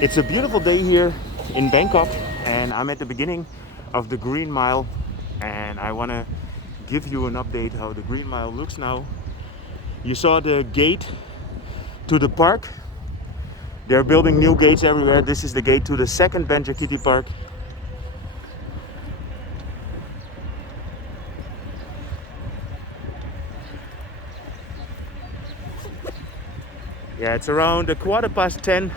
It's a beautiful day here in Bangkok, and I'm at the beginning of the Green Mile, and I want to give you an update how the Green Mile looks now. You saw the gate to the park. They're building new gates everywhere. This is the gate to the second Benjakitti park. Yeah, it's around 10:15.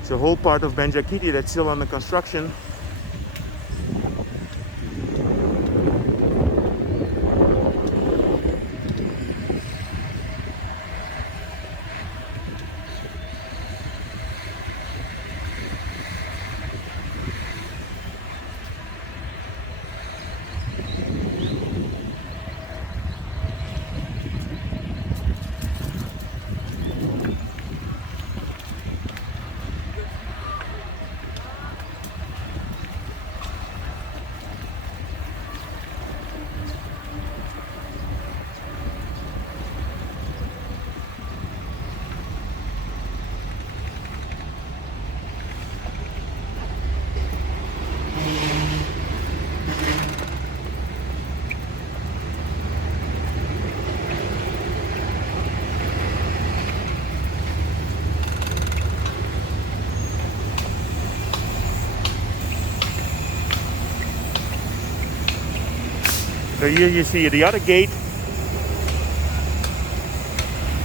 It's a whole part of Benjakitti that's still under construction. So here you see the other gate.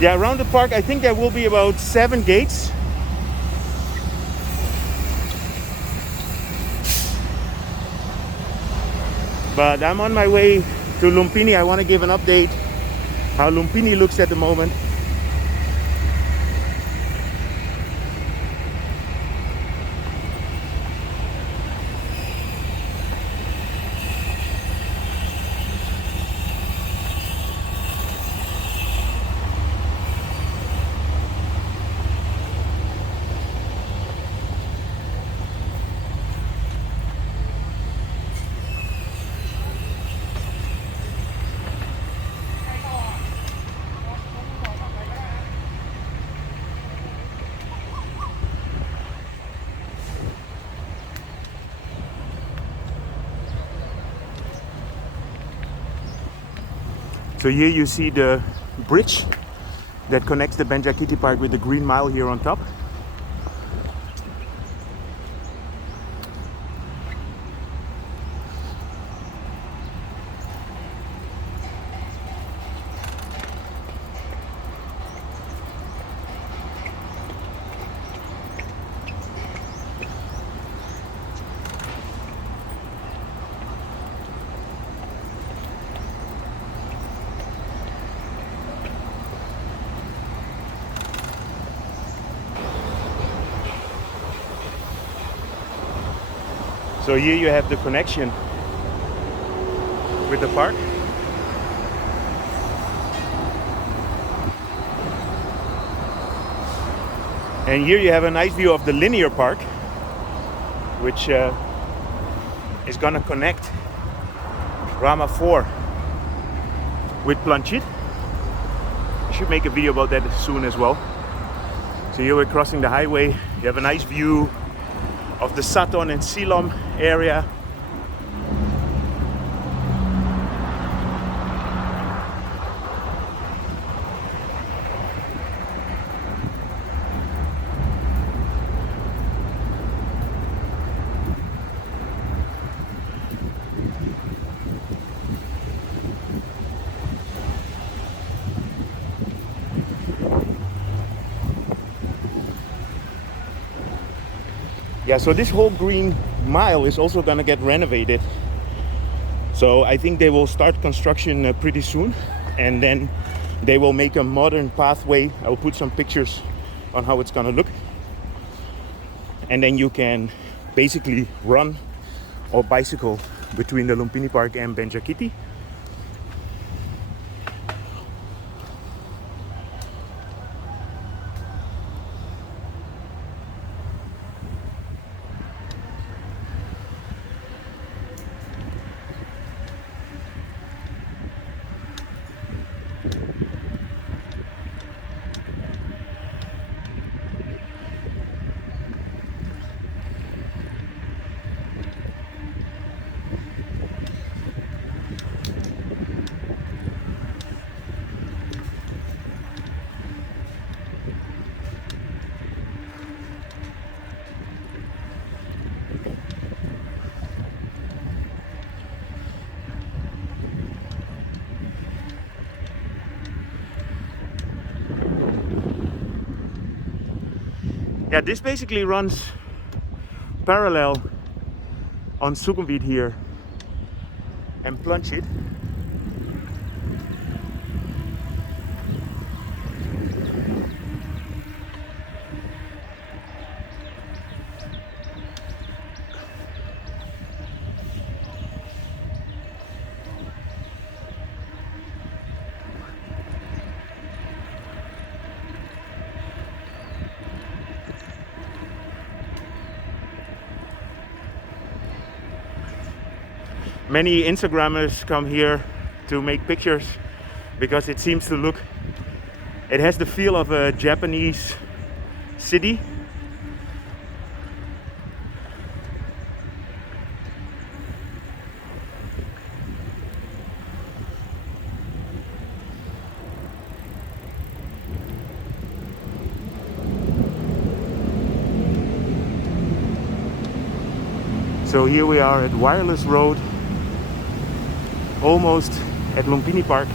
Yeah, around the park I think there will be about 7 gates. But I'm on my way to Lumpini. I want to give an update how Lumpini looks at the moment. So here you see the bridge that connects the Benjakitti Park with the Green Mile here on top. So here you have the connection with the park. And here you have a nice view of the linear park, which is gonna connect Rama 4 with Planchit. I should make a video about that soon as well. So here we're crossing the highway. You have a nice view of the Saton and Silom area. Yeah, so this whole Green Mile is also gonna get renovated. So I think they will start construction pretty soon, and then they will make a modern pathway. I will put some pictures on how it's gonna look. And then you can basically run or bicycle between the Lumpini Park and Benjakitti. Yeah, this basically runs parallel on Sukhumvit here and plunge it. Many Instagrammers come here to make pictures because it seems to look, it has the feel of a Japanese city. So here we are at Wireless Road, almost at Lumpini Park.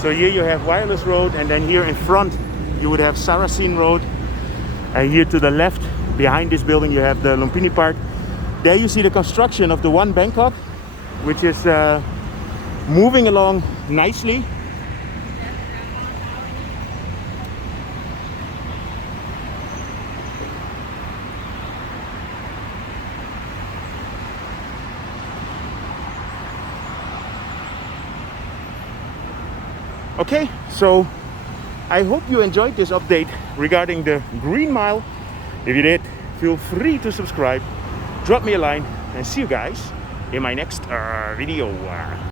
So here you have Wireless Road, and then here in front you would have Saracen Road, and here to the left behind this building you have the Lumpini Park. There you see the construction of the One Bangkok, which is moving along nicely. Okay, so I hope you enjoyed this update regarding the Green Mile. If you did, feel free to subscribe, drop me a line, and see you guys in my next video.